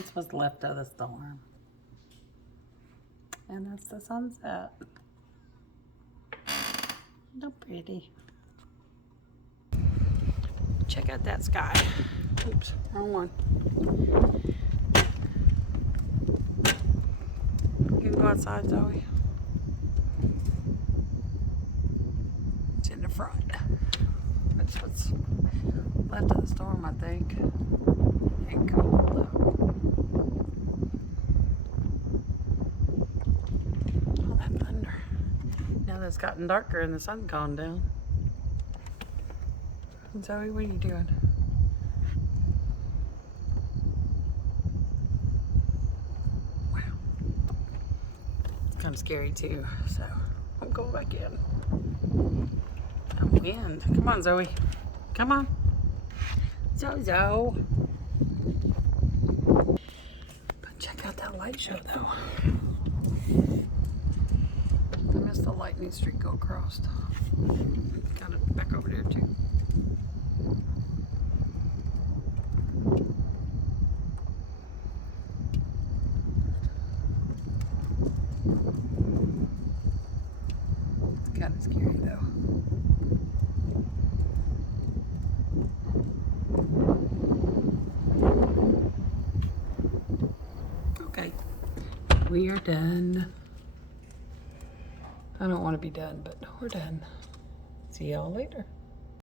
That's what's left of the storm. And that's the sunset. So pretty. Check out that sky. Oops, wrong one. You can go outside, Zoe. It's in the front. That's what's left of the storm, I think. Ain't cool though. All that thunder. Now that it's gotten darker and the sun's gone down. Zoe, what are you doing? Wow. It's kind of scary too, so I'm going back in. Oh, wind. Come on, Zoe. Come on. Zoe. But check out that light show though. I missed the lightning streak go across. Got it back over there too. It's kind of scary though. Okay, we are done. I don't want to be done, but we're done. See y'all later.